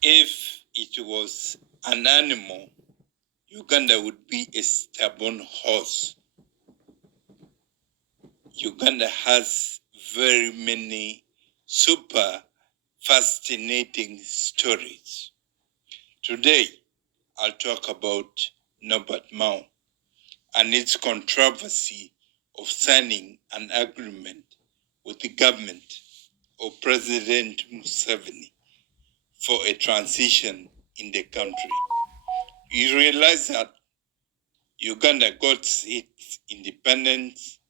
If it was an animal, Uganda would be a stubborn horse. Uganda has very many super fascinating stories. Today, I'll talk about Norbert Mao and its controversy of signing an agreement with the government of President Museveni for a transition in the country. You realize that Uganda got its independence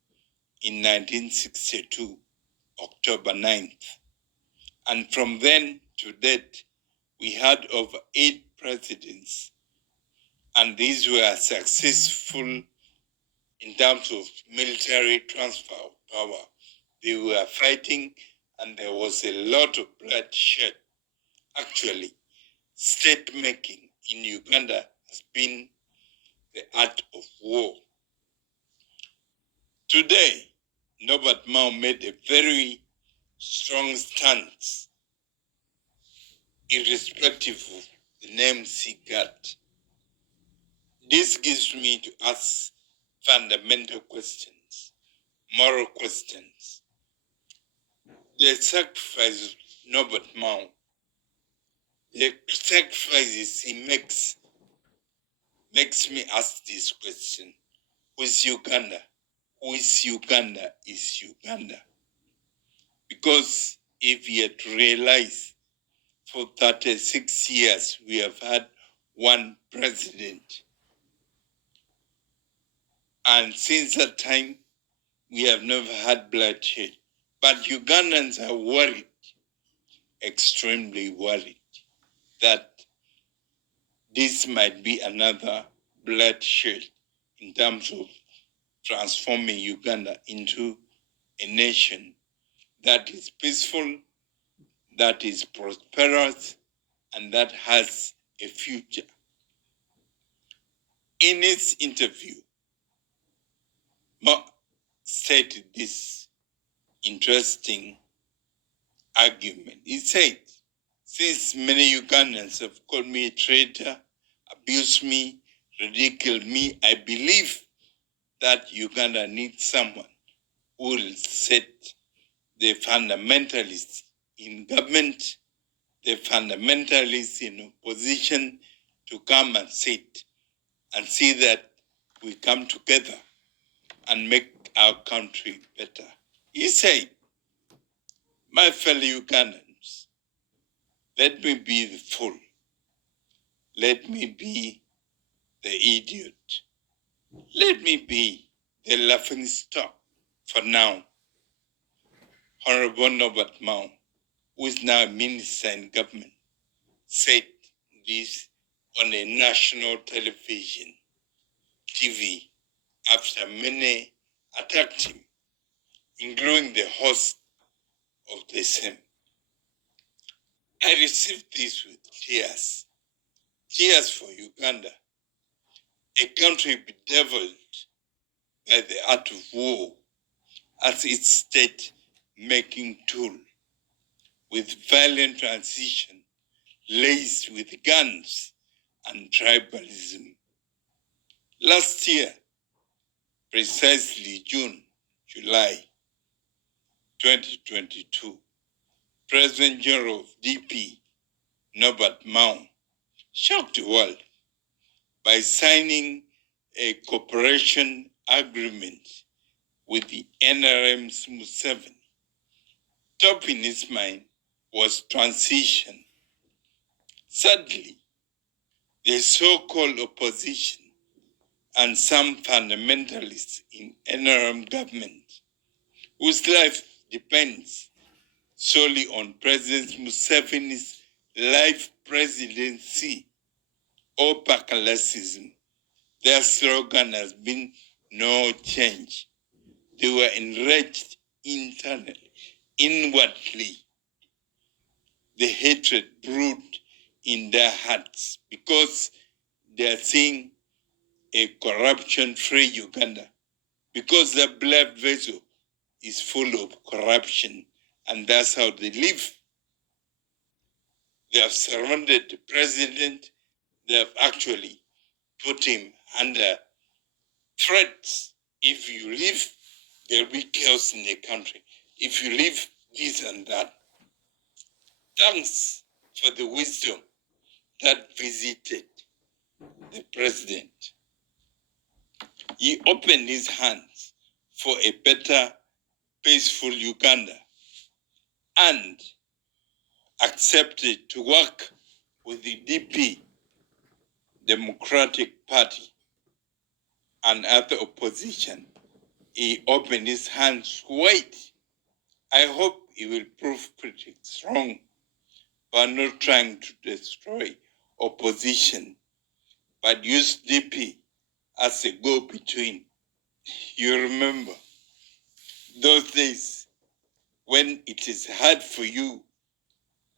in 1962, October 9th. And from then to date, we had over 8 presidents, and these were successful in terms of military transfer of power. They were fighting, and there was a lot of bloodshed. Actually, state making in Uganda has been the art of war. Today, Norbert Mao made a very strong stance, irrespective of the names he got. This gives me to ask fundamental questions, moral questions. The sacrifice of Norbert Mao, the sacrifices he makes me ask this question. Who is Uganda? Who is Uganda is Uganda. Because if you had realized for 36 years we have had one president, and since that time we have never had bloodshed. But Ugandans are worried, extremely worried, that this might be another bloodshed in terms of transforming Uganda into a nation that is peaceful, that is prosperous, and that has a future. In his interview, Mao stated this interesting argument. He said, since many Ugandans have called me a traitor, abused me, ridiculed me, I believe that Uganda needs someone who will set the fundamentalists in government, the fundamentalists in opposition to come and sit and see that we come together and make our country better. He said, my fellow Ugandans, let me be the fool. Let me be the idiot. Let me be the laughing stock. For now, Honorable Norbert Mao, who is now a minister in government, said this on a national television, TV, after many attacked him, including the host of the same. I received this with tears. Tears for Uganda, a country bedeviled by the art of war as its state-making tool, with violent transition laced with guns and tribalism. Last year, precisely July 2022, President General of DP, Norbert Mao, shocked the world by signing a cooperation agreement with the NRM's Museveni. Top in his mind was transition. Sadly, the so-called opposition and some fundamentalists in NRM government, whose life depends solely on President Museveni's life presidency or parallelism, their slogan has been no change. They were enraged internally, inwardly. The hatred brewed in their hearts because they are seeing a corruption-free Uganda, because their blood vessel is full of corruption, and that's how they live. They have surrounded the president. They have actually put him under threats. If you leave, there will be chaos in the country. If you leave this and that. Thanks for the wisdom that visited the president. He opened his hands for a better, peaceful Uganda and accepted to work with the DP, Democratic Party, and other opposition. He opened his hands wide. I hope he will prove pretty strong by not trying to destroy opposition, but use DP as a go-between. You remember those days when it is hard for you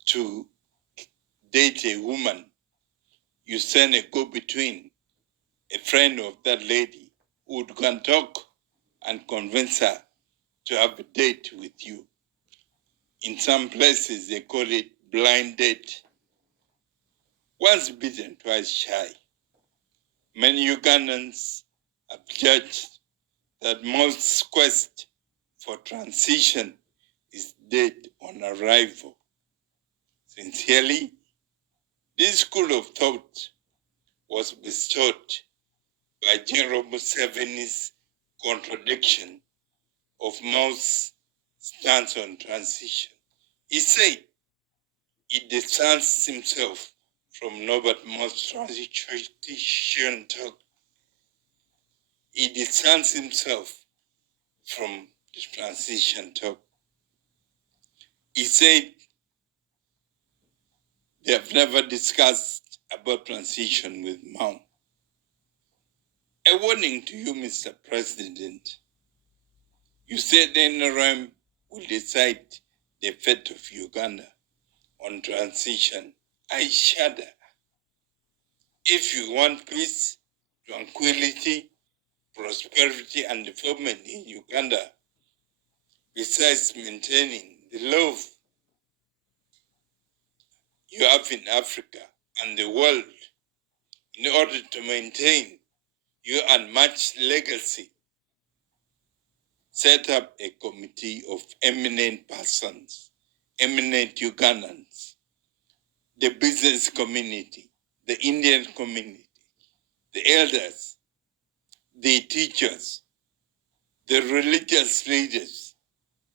to date a woman, you send a go-between, a friend of that lady who can talk and convince her to have a date with you. In some places, they call it blind date. Once bitten, twice shy. Many Ugandans have judged that Mao's quest for transition is dead on arrival. Sincerely, this school of thought was bestowed by General Museveni's contradiction of Mao's stance on transition. He said he distanced himself from Norbert Mao's transition talk. He distanced himself from the transition talk. He said they have never discussed about transition with Mao. A warning to you, Mr. President. You said NRM will decide the fate of Uganda on transition. I shudder. If you want peace, tranquility, prosperity, and development in Uganda, besides maintaining the love you have in Africa and the world, in order to maintain your unmatched legacy, set up a committee of eminent persons, eminent Ugandans, the business community, the Indian community, the elders, the teachers, the religious leaders,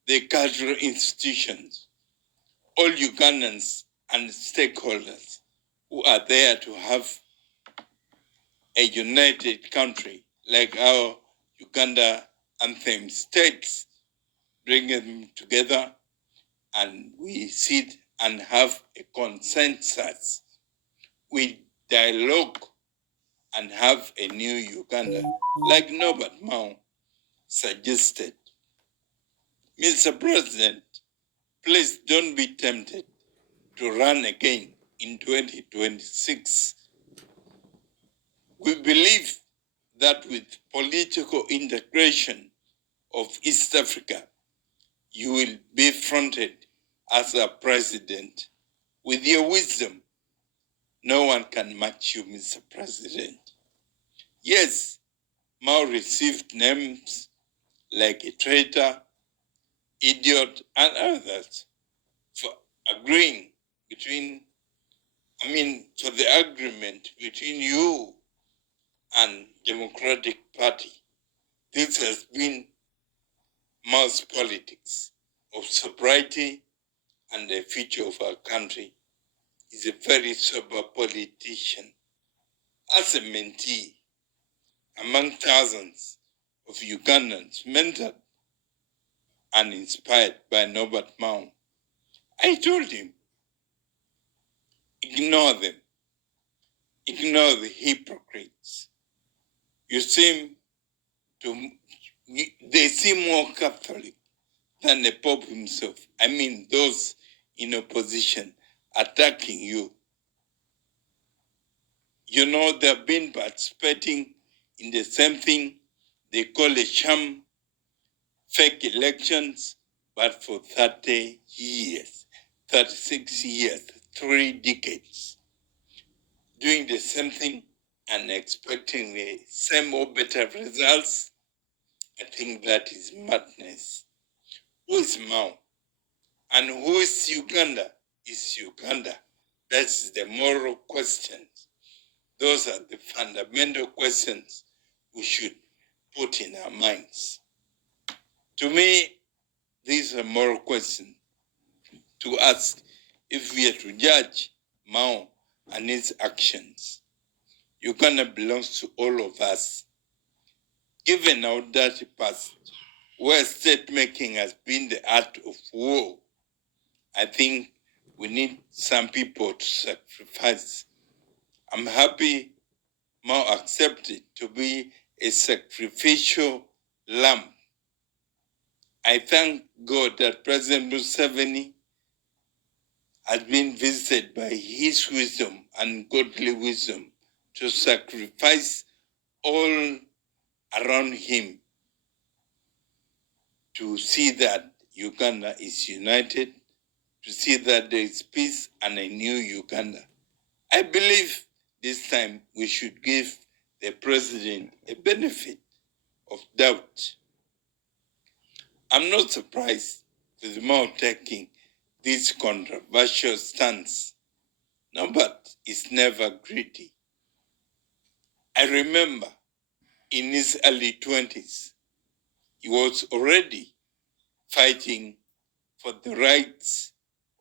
the cultural institutions, all Ugandans and stakeholders who are there to have a united country like our Uganda anthem states, bring them together and we sit and have a consensus. We dialogue and have a new Uganda, like Norbert Mao suggested. Mr. President, please don't be tempted to run again in 2026. We believe that with political integration of East Africa, you will be fronted as a president. With your wisdom, no one can match you, Mr. President. Yes, Mao received names like a traitor, idiot, and others for agreeing for the agreement between you and Democratic Party. This has been Mao's politics of sobriety and the future of our country. He's a very sober politician. As a mentee among thousands of Ugandans mentored and inspired by Norbert Mao, I told him, ignore them. Ignore the hypocrites. They seem more Catholic than the Pope himself. Those in opposition attacking you. They've been participating in the same thing they call a sham, fake elections, but for 30 years, 36 years, 3 decades, doing the same thing and expecting the same or better results. I think that is madness. Who is Mao? And who is Uganda? Is Uganda? That's the moral questions. Those are the fundamental questions we should put in our minds. To me, these are moral questions to ask if we are to judge Mao and his actions. Uganda belongs to all of us. Given our dirty past, where state making has been the art of war, I think we need some people to sacrifice. I'm happy Mao accepted to be a sacrificial lamb. I thank God that President Museveni has been visited by his wisdom and godly wisdom to sacrifice all around him to see that Uganda is united, to see that there is peace and a new Uganda. I believe this time we should give the president a benefit of doubt. I'm not surprised with Mao taking this controversial stance. No, but it's never greedy. I remember in his early 20s, he was already fighting for the rights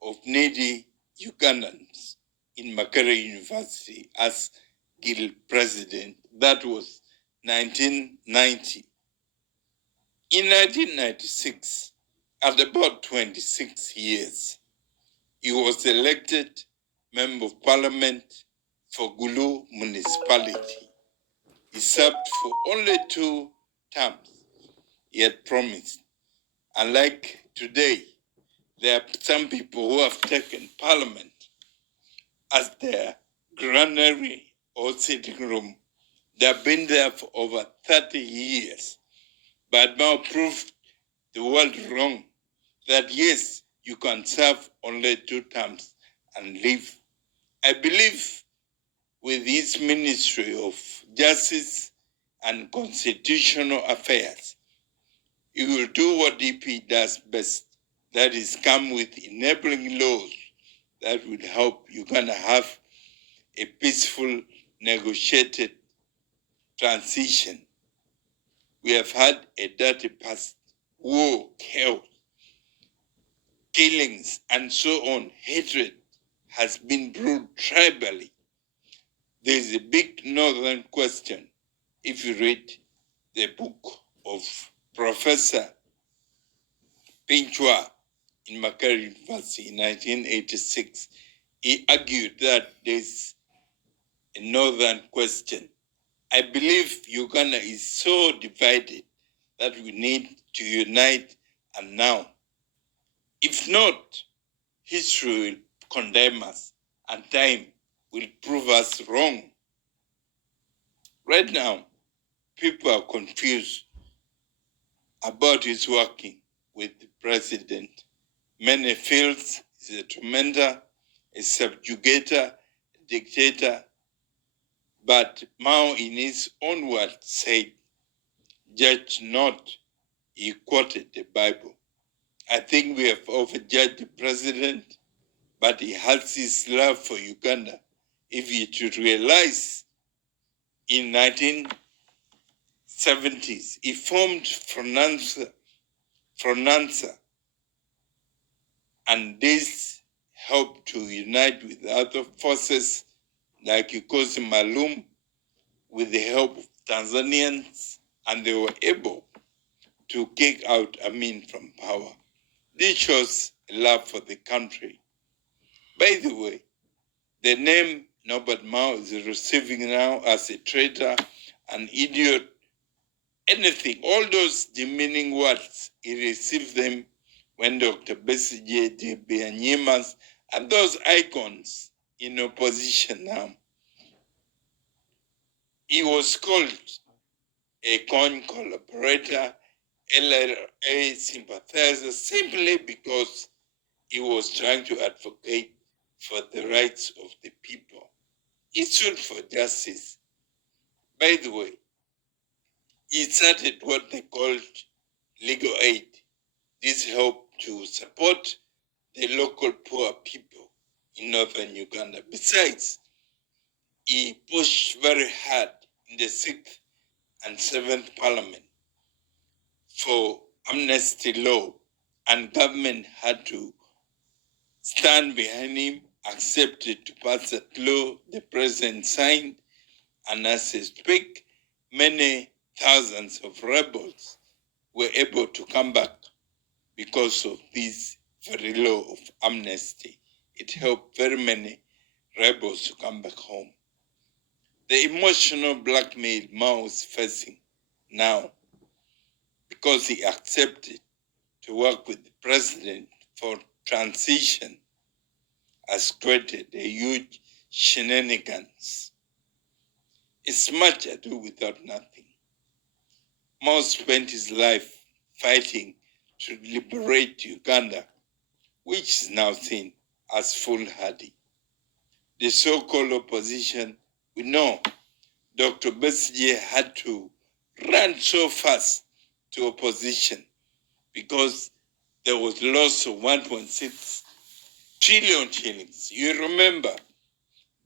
of needy Ugandans in Makerere University as guild president. That was 1990. In 1996, at about 26 years, he was elected Member of Parliament for Gulu municipality. He served for only 2 terms he had promised. Unlike today, there are some people who have taken Parliament as their granary or sitting room. They have been there for over 30 years. But Mao proved the world wrong, that yes, you can serve only 2 terms and leave. I believe with his Ministry of Justice and Constitutional Affairs, he will do what DP does best, that is come with enabling laws that will help Uganda have a peaceful, negotiated transition. We have had a dirty past, war, chaos, killings, and so on. Hatred has been brewed tribally. There is a big northern question. If you read the book of Professor Pinchua in Makerere University in 1986, he argued that there's a northern question. I believe Uganda is so divided that we need to unite, and now. If not, history will condemn us and time will prove us wrong. Right now, people are confused about his working with the president. Many feel he's a tormentor, a subjugator, a dictator. But Mao, in his own words, said, "Judge not." He quoted the Bible. I think we have overjudged the president, but he has his love for Uganda. If you to realize, in 1970s, he formed Fronanza, and this helped to unite with other forces like Ikozi Malum with the help of Tanzanians, and they were able to kick out Amin from power. This shows love for the country. By the way, the name Norbert Mao is receiving now as a traitor, an idiot, anything, all those demeaning words, he received them when Dr. Besigye, Bianyimas, and those icons in opposition now. He was called a coin collaborator, LRA sympathizer, simply because he was trying to advocate for the rights of the people. He stood for justice. By the way, he started what they called legal aid. This helped to support the local poor people in northern Uganda. Besides, he pushed very hard in the 6th and 7th Parliament for amnesty law, and government had to stand behind him, accepted to pass that law the president signed, and as he speak, many thousands of rebels were able to come back because of this very law of amnesty. It helped very many rebels to come back home. The emotional blackmail Mao is facing now, because he accepted to work with the president for transition, has created a huge shenanigans. It's much ado without nothing. Mao spent his life fighting to liberate Uganda, which is now seen as foolhardy. The so-called opposition, we know Dr. Besigye had to run so fast to opposition because there was loss of 1.6 trillion shillings. You remember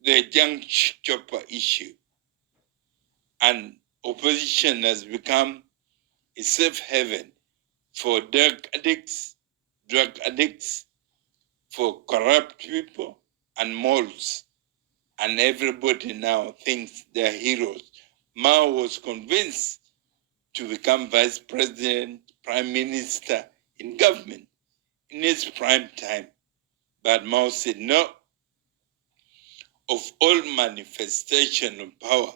the junk chopper issue, and opposition has become a safe haven for drug addicts, for corrupt people and moles, and everybody now thinks they're heroes. Mao was convinced to become vice president, prime minister in government in his prime time. But Mao said no. Of all manifestation of power,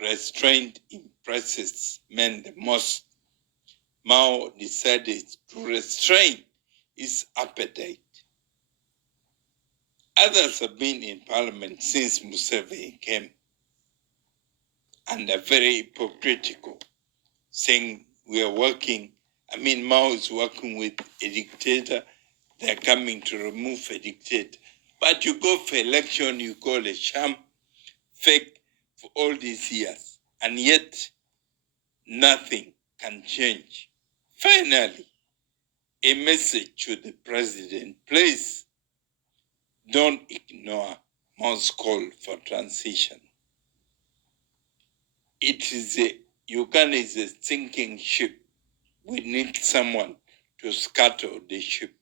restraint impresses men the most. Mao decided to restrain his appetite. Others have been in parliament since Museveni came and are very hypocritical, saying we are working. Mao is working with a dictator. They're coming to remove a dictator. But you go for election, you call a sham, fake for all these years, and yet nothing can change. Finally, a message to the president: please don't ignore Mao's call for transition. Uganda is a sinking ship. We need someone to scuttle the ship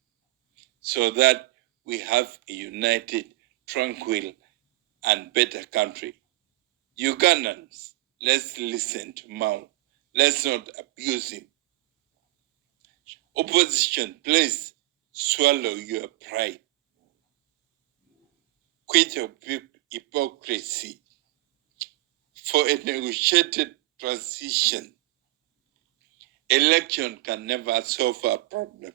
so that we have a united, tranquil, and better country. Ugandans, let's listen to Mao. Let's not abuse him. Opposition, please swallow your pride. Quit your hypocrisy. For a negotiated transition, election can never solve a problem.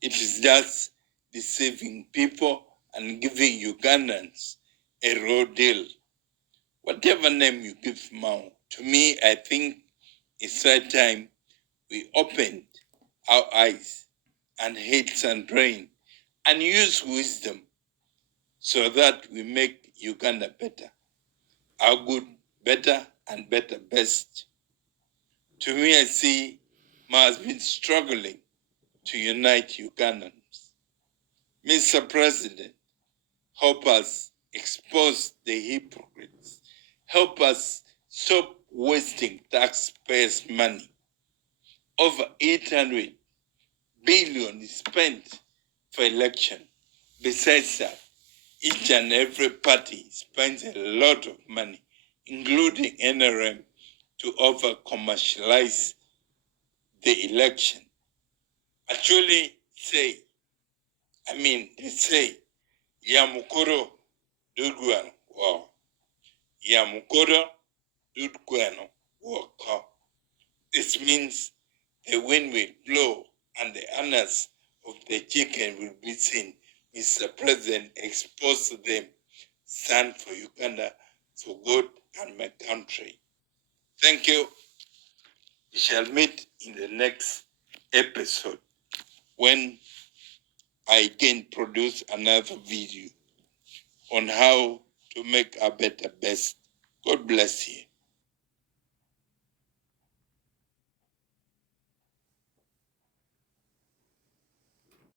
It is just deceiving people and giving Ugandans a raw deal. Whatever name you give Mao, to me, I think it's right time we opened our eyes and heads and brain and use wisdom so that we make Uganda better. Our good better and better best. To me, I see Mao has been struggling to unite Ugandans. Mr. President, help us expose the hypocrites. Help us stop wasting taxpayers' money. Over 800 billion is spent for election. Besides that, each and every party spends a lot of money, including NRM, to over-commercialize the election. Actually they say, Yamukoro Dudguano, wow. Yamukoro Dudguano, wow. This means the wind will blow and the honors of the chicken will be seen. Mr. President, expose them. Stand for Uganda, for God and my country. Thank you. We shall meet in the next episode when I can produce another video. on how to make a better best. God bless you.